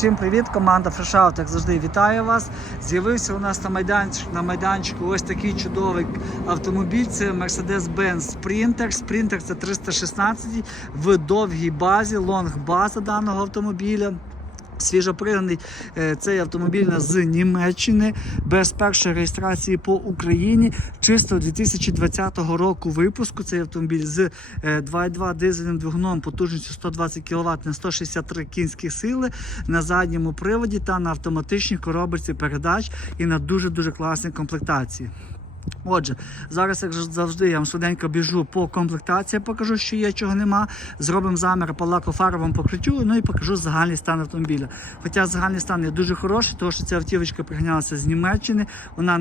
Всім привіт, команда Фрешаут, як завжди, вітаю вас. З'явився у нас на майданчику, на майданчику ось такий чудовий автомобіль. Це Mercedes-Benz Sprinter. Sprinter це 316 в довгій базі, лонг база даного автомобіля. Свіжоприганий е, цей автомобіль з Німеччини без першої реєстрації по Україні. Чисто 2020 року випуску. Цей автомобіль з е, 2.2 дизельним двигуном потужністю 120 кВт на 163 кінські сили на задньому приводі та на автоматичній коробці передач і на дуже дуже класній комплектації. Отже, зараз, як завжди, я вам швиденько біжу по комплектації, покажу, що є, чого нема. Зробимо замір по лакофарбовому покриттю, ну і покажу загальний стан автомобіля. Хоча загальний стан є дуже хороший, тому що ця автівочка пригнялася з Німеччини, вона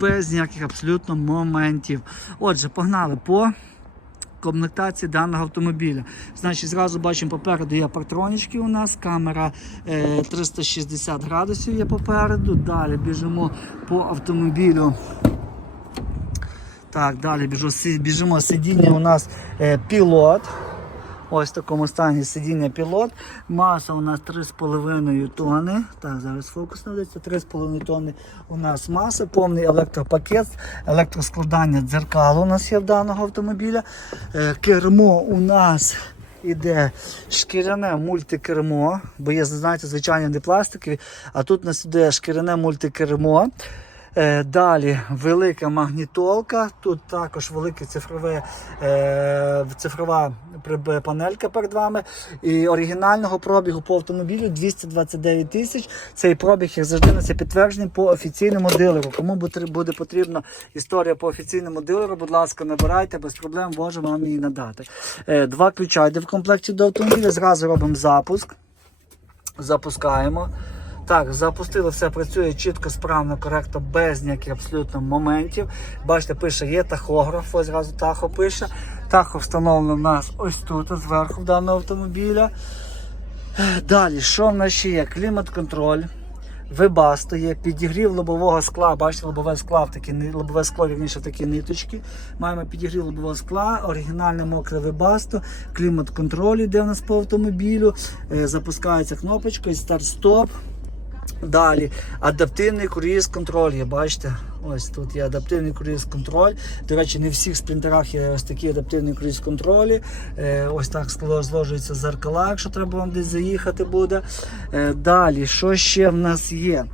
без ніяких абсолютно моментів. Отже, погнали по комплектації даного автомобіля. Значить, зразу бачимо попереду є партронічки у нас, камера е, 360 градусів є попереду. Далі біжимо по автомобілю. Так, далі біжу, біжимо. Сидіння у нас е, пілот. Ось в такому стані сидіння пілот. Маса у нас 3,5 тонни. Так, зараз фокус наведеться. 3,5 тонни у нас маса, повний електропакет, електроскладання дзеркал у нас є в даного автомобіля. Е, Кермо у нас іде шкіряне мультикермо, бо є, знаєте, звичайні не пластикові, а тут у нас іде шкіряне мультикермо. Е, Далі велика магнітолка, тут також велика цифрове, е, цифрова панелька перед вами. І оригінального пробігу по автомобілю 229 тисяч. Цей пробіг, як завжди, на це підтверджений по офіційному дилеру. Кому буде- потрібна історія по офіційному дилеру, будь ласка, набирайте, без проблем можемо вам її надати. Е, Два ключа йде в комплекті до автомобіля. Зразу робимо запуск. Запускаємо. Так, запустили, все працює чітко, справно, коректно, без ніяких абсолютно моментів. Бачите, пише, є тахограф, ось зразу тахо пише. Тахо встановлено в нас ось тут, зверху даного автомобіля. Далі, що в нас ще є? Клімат-контроль. Вебасто є, підігрів лобового скла. Бачите, лобове скла в такі лобове скло, вірніше в такі ниточки. Маємо підігрів лобового скла, оригінальне мокре вебасто, клімат-контроль іде в нас по автомобілю. Е, Запускається кнопочка і старт-стоп. Далі адаптивний круїз контроль бачите? Ось тут є адаптивний круїз контроль. До речі, не в всіх спринтерах є ось такі адаптивні круїз контролі. Е, ось так зложується зеркала, якщо треба вам десь заїхати буде. Е, далі, що ще в нас є?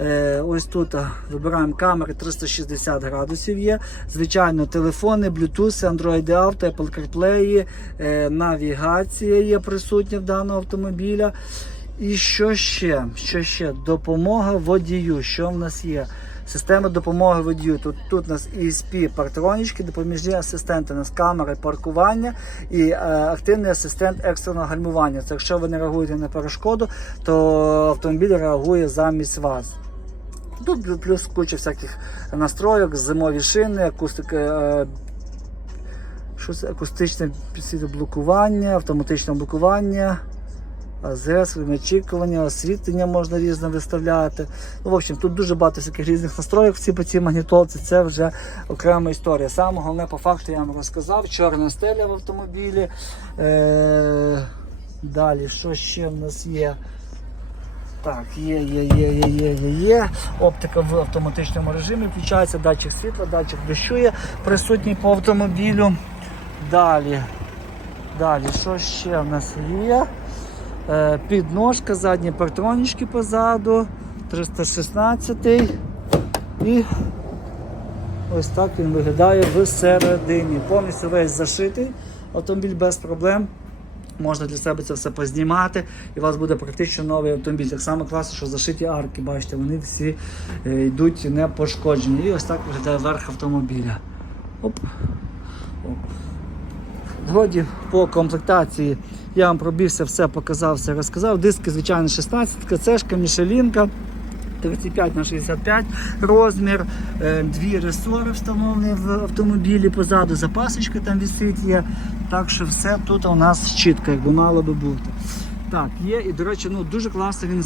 Е, ось тут вибираємо камери 360 градусів є. Звичайно, телефони, Bluetooth, Android Auto, Apple CarPlay, навігація є присутня в даного автомобіля. І що ще? Що ще? Допомога водію. Що в нас є? Система допомоги водію. Тут, тут у нас ESP партронічки, допоміжні асистенти, у нас камери паркування і е, активний асистент екстреного гальмування. Це якщо ви не реагуєте на перешкоду, то автомобіль реагує замість вас. Тут плюс куча всяких настройок, зимові шини, акустика, е, щось акустичне блокування, автоматичне блокування. АЗС, очікування, освітлення можна різне виставляти. Ну, в общем, тут дуже багато всяких різних настроїк в по цій магнітолці. Це вже окрема історія. Саме головне по факту я вам розказав. Чорна стеля в автомобілі. Е- далі, що ще в нас є? Так, є, є, є, є, є, є, є. Оптика в автоматичному режимі включається, датчик світла, датчик дощу є присутній по автомобілю. Далі. Далі, що ще в нас є? Е, Підножка, задні партронічки позаду, 316 і ось так він виглядає всередині. Повністю весь зашитий, автомобіль без проблем. Можна для себе це все познімати, і у вас буде практично новий автомобіль. Так само класно, що зашиті арки, бачите, вони всі е, йдуть не пошкоджені. І ось так виглядає верх автомобіля. Оп. Оп. Вроді по комплектації я вам пробігся, все показав, все розказав. Диски, звичайно, 16, цешка, мішелінка. 35 на 65 розмір, Е, дві ресори встановлені в автомобілі позаду, запасочка там висить є. Так що все тут у нас чітко, якби мало би бути. Так, є, і до речі, ну дуже класно він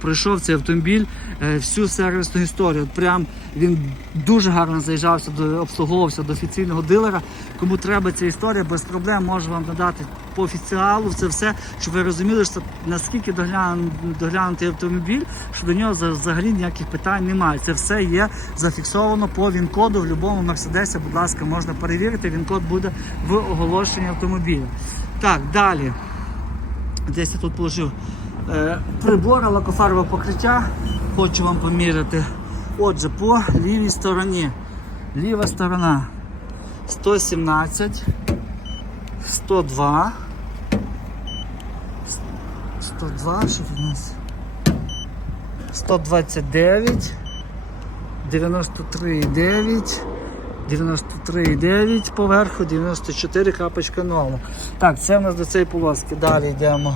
пройшов цей автомобіль е, всю сервісну історію. Прям він дуже гарно заїжджався до обслуговувався до офіційного дилера. Кому треба ця історія, без проблем можу вам надати по офіціалу це все, щоб ви розуміли, що наскільки доглян, доглянутий автомобіль, що до нього взагалі ніяких питань немає. Це все є зафіксовано по він-коду в будь-якому мерседесі. Будь ласка, можна перевірити. Він-код буде в оголошенні автомобіля. Так, далі. Десь я тут положив е, прибор, покриття. Хочу вам поміряти. Отже, по лівій стороні. Ліва сторона 117, 102. 102, що у нас? 129, 93,9, 93,9 поверху, 94 крапочка нова. Так, це в нас до цієї полоски. Далі йдемо.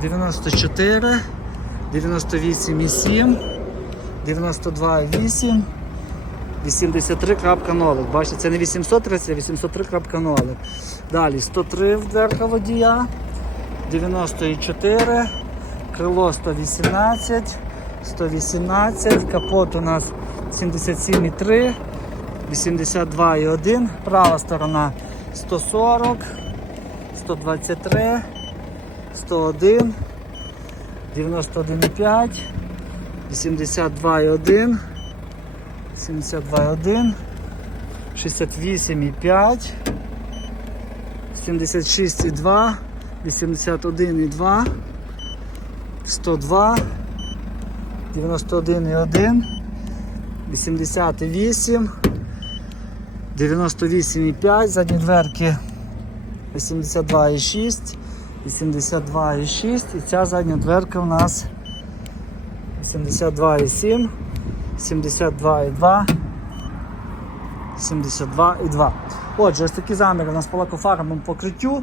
94, 98,7, 92,8, 83.0. Бачите, це не 830, а 803.0. Далі 103 в дверка водія, 94, крило 118, 118, капот у нас 77,3, 82,1, права сторона 140, 123, 101, 91,5, 82,1, 72,1, 68,5, 76,2, 81,2, 102, 91,1, 88, 98,5, задні дверки 82,6, 82,6 і ця задня дверка у нас 82,7, 72,2, 72,2. Отже, ось такі заміри у нас по лакофарбовому покриттю.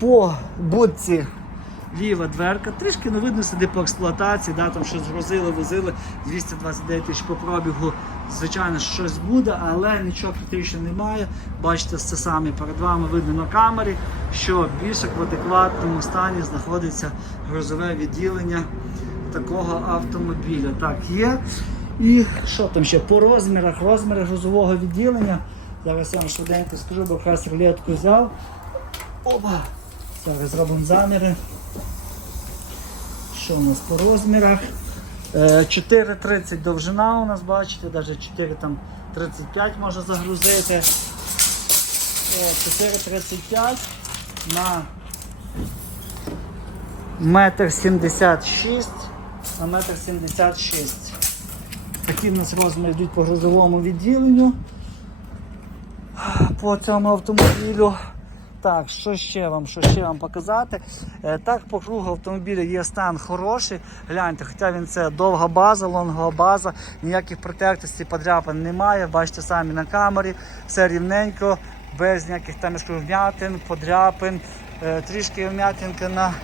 По будці ліва дверка. Трішки не видно сиди по експлуатації, да, там щось згрузили, возили 229 тисяч по пробігу. Звичайно, щось буде, але нічого критичного немає. Бачите, це саме перед вами видно на камері, що більше в адекватному стані знаходиться грузове відділення такого автомобіля. Так, є. І що там ще? По розмірах, розміри грузового відділення. Зараз я вам швиденько скажу, бо якраз рулетку взяв. Опа! Зараз зробимо заміри. Що у нас по розмірах? Е, 4,30 довжина у нас, бачите, навіть 4 там 35 може загрузити. Е, 4,35 на метр 76 на метр 76. Такі в нас розміри йдуть по грузовому відділенню по цьому автомобілю. Так, що ще вам, що ще вам показати? Е, так, по кругу автомобіля є стан хороший. Гляньте, хоча він це довга база, лонгова база, ніяких протертостей, подряпин немає. Бачите самі на камері, все рівненько, без ніяких там вмятин, подряпин, Е, трішки вмятинка на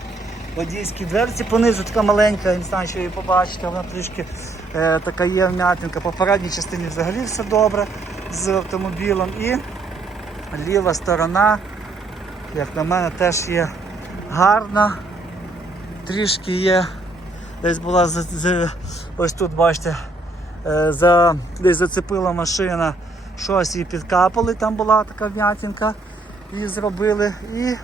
водійській дверці понизу, така маленька, я не знаю, що її побачите, вона трішки е, така є вмятинка. По передній частині взагалі все добре з автомобілем. І ліва сторона, як на мене, теж є гарна. Трішки є. Десь була ось тут, бачите, е, за, десь зацепила машина, щось її підкапали, там була така вмятинка, її зробили. І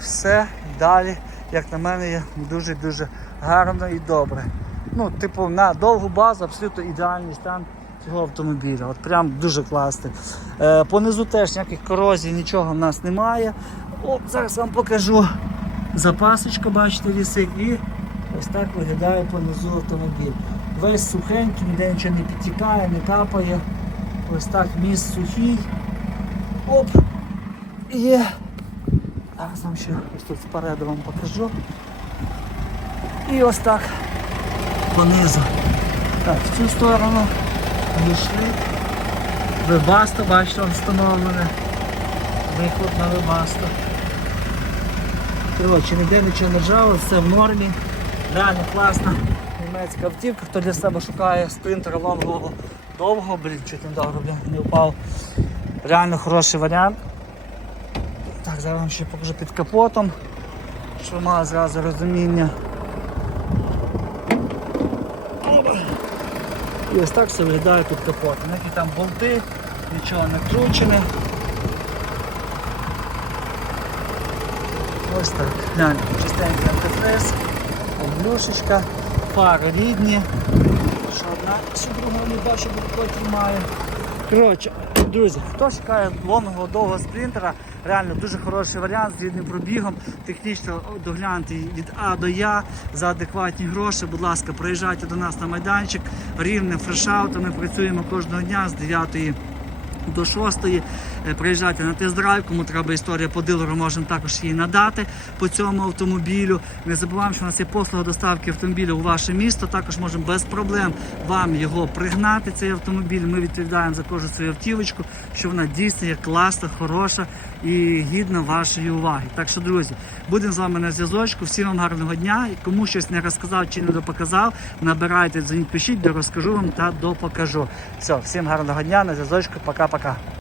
все далі, як на мене, є дуже-дуже гарно і добре. Ну, типу, на довгу базу абсолютно ідеальний стан цього автомобіля. От прям дуже класний. Е, понизу теж ніяких корозій, нічого в нас немає. О, зараз вам покажу запасочка, бачите, вісить. І ось так виглядає понизу автомобіль. Весь сухенький, ніде нічого не підтікає, не капає. Ось так міст сухий. Оп! Є. Зараз вам ще ось тут спереду вам покажу. І ось так понизу. Так, в цю сторону вийшли. Вебасто, бачите, встановлене. Виход на вебасто. Коротше, ніде нічого не ржало, все в нормі. Реально класна німецька автівка, хто для себе шукає спринтера лонгового довго, блін, чуть не блін, не впав. Реально хороший варіант. Так, зараз вам ще покажу під капотом, щоб мали зразу розуміння. І ось так все виглядає під капотом. Які там болти, нічого не кручене. Ось так. Гляньте, чистенький антифриз, облюшечка, фари рідні. Що одна, що друга не бачу, бо тримає. Коротше, друзі, хто чекає ломного довгого спринтера, реально дуже хороший варіант з рідним пробігом, технічно доглянутий від А до Я за адекватні гроші. Будь ласка, приїжджайте до нас на майданчик, рівне фрешауто. Ми працюємо кожного дня з 9 до 6. Е, Приїжджайте на тест-драйв, кому треба історія по дилеру, можемо також її надати по цьому автомобілю. Не забуваємо, що у нас є послуга доставки автомобіля у ваше місто. Також можемо без проблем вам його пригнати. Цей автомобіль. Ми відповідаємо за кожну свою автівочку, що вона дійсно є класна, хороша і гідна вашої уваги. Так що, друзі, будемо з вами на зв'язочку. Всім вам гарного дня. Кому щось не розказав чи не допоказав, набирайте, дзвоніть, пишіть, де розкажу вам та допокажу. Все, всім гарного дня, на зв'язочку, пока-пока.